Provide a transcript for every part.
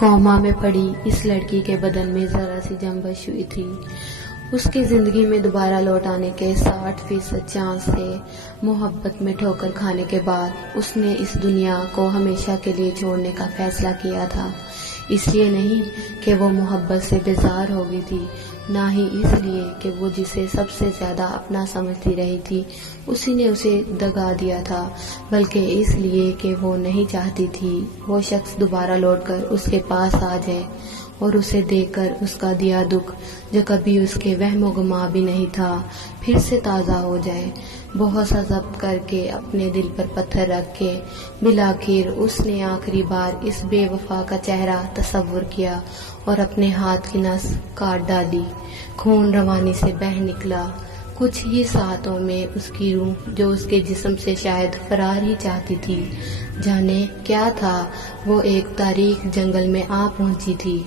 کوما میں پڑی اس لڑکی کے بدن میں ذرا سی جنبش ہوئی تھی۔ اس کی زندگی میں دوبارہ لوٹ آنے کے 60% چانس تھے۔ محبت میں ٹھوکر کھانے کے بعد اس نے اس دنیا کو ہمیشہ کے لیے چھوڑنے کا فیصلہ کیا تھا۔ اس لیے نہیں کہ وہ محبت سے بیزار ہو گئی تھی، نہ ہی اس لیے کہ وہ جسے سب سے زیادہ اپنا سمجھتی رہی تھی اسی نے اسے دگا دیا تھا، بلکہ اس لیے کہ وہ نہیں چاہتی تھی وہ شخص دوبارہ لوٹ کر اس کے پاس آ جائے اور اسے دیکھ کر اس کا دیا دکھ جو کبھی اس کے وہم و گما بھی نہیں تھا پھر سے تازہ ہو جائے۔ بہت سا ضبط کر کے اپنے دل پر پتھر رکھ کے بالآخر اس نے آخری بار اس بے وفا کا چہرہ تصور کیا اور اپنے ہاتھ کی نس کاٹ ڈالی۔ خون روانی سے بہہ نکلا۔ کچھ ہی ساعتوں میں اس کی روح جو اس کے جسم سے شاید فرار ہی چاہتی تھی، جانے کیا تھا، وہ ایک تاریک جنگل میں آ پہنچی تھی،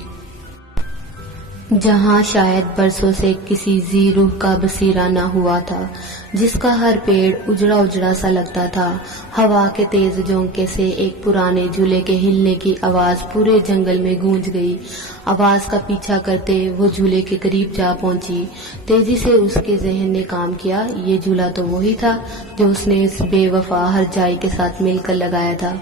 جہاں شاید برسوں سے کسی ذی روح کا بصیرہ نہ ہوا تھا، جس کا ہر پیڑ اجڑا اجڑا سا لگتا تھا۔ ہوا کے تیز جھونکے سے ایک پرانے جھولے کے ہلنے کی آواز پورے جنگل میں گونج گئی۔ آواز کا پیچھا کرتے وہ جھولے کے قریب جا پہنچی۔ تیزی سے اس کے ذہن نے کام کیا، یہ جھولا تو وہی تھا جو اس نے اس بے وفا ہرجائی کے ساتھ مل کر لگایا تھا۔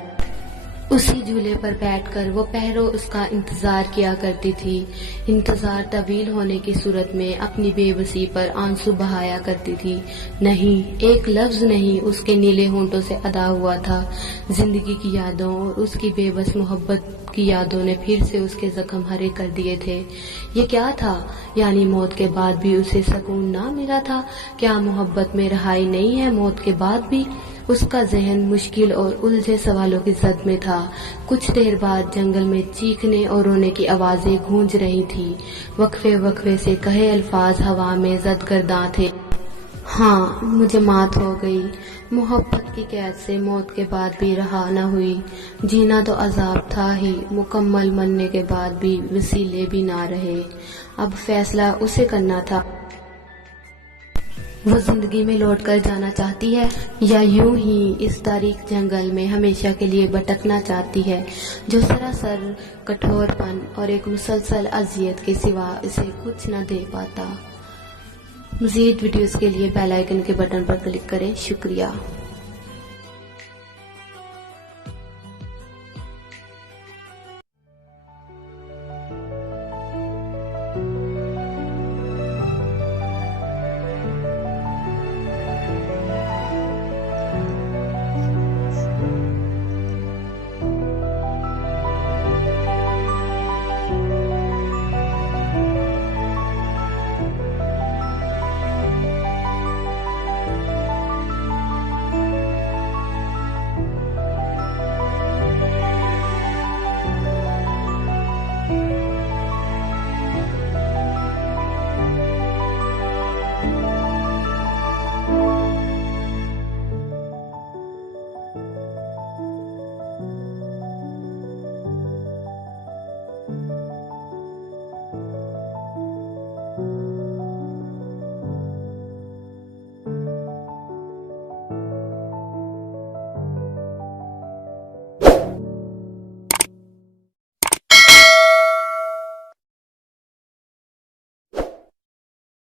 اسی جھولے پر بیٹھ کر وہ پہروں اس کا انتظار کیا کرتی تھی۔ انتظار طویل ہونے کی صورت میں اپنی بے بسی پر آنسو بہایا کرتی تھی۔ نہیں، ایک لفظ نہیں اس کے نیلے ہونٹوں سے ادا ہوا تھا۔ زندگی کی یادوں اور اس کی بے بس محبت کی یادوں نے پھر سے اس کے زخم ہرے کر دیے تھے۔ یہ کیا تھا؟ یعنی موت کے بعد بھی اسے سکون نہ ملا تھا؟ کیا محبت میں رہائی نہیں ہے موت کے بعد بھی؟ اس کا ذہن مشکل اور الجھے سوالوں کی زد میں تھا۔ کچھ دیر بعد جنگل میں چیخنے اور رونے کی آوازیں گونج رہی تھیں۔ وقفے وقفے سے کہے الفاظ ہوا میں زد گرداں تھے۔ ہاں، مجھے مات ہو گئی۔ محبت کی قید سے موت کے بعد بھی رہا نہ ہوئی۔ جینا تو عذاب تھا ہی، مکمل مرنے کے بعد بھی وسیلے بھی نہ رہے۔ اب فیصلہ اسے کرنا تھا۔ وہ زندگی میں لوٹ کر جانا چاہتی ہے یا یوں ہی اس تاریک جنگل میں ہمیشہ کے لیے بھٹکنا چاہتی ہے جو سراسر کٹھور پن اور ایک مسلسل اذیت کے سوا اسے کچھ نہ دے پاتا۔ مزید ویڈیوز کے لیے بیل آئیکن کے بٹن پر کلک کریں۔ شکریہ۔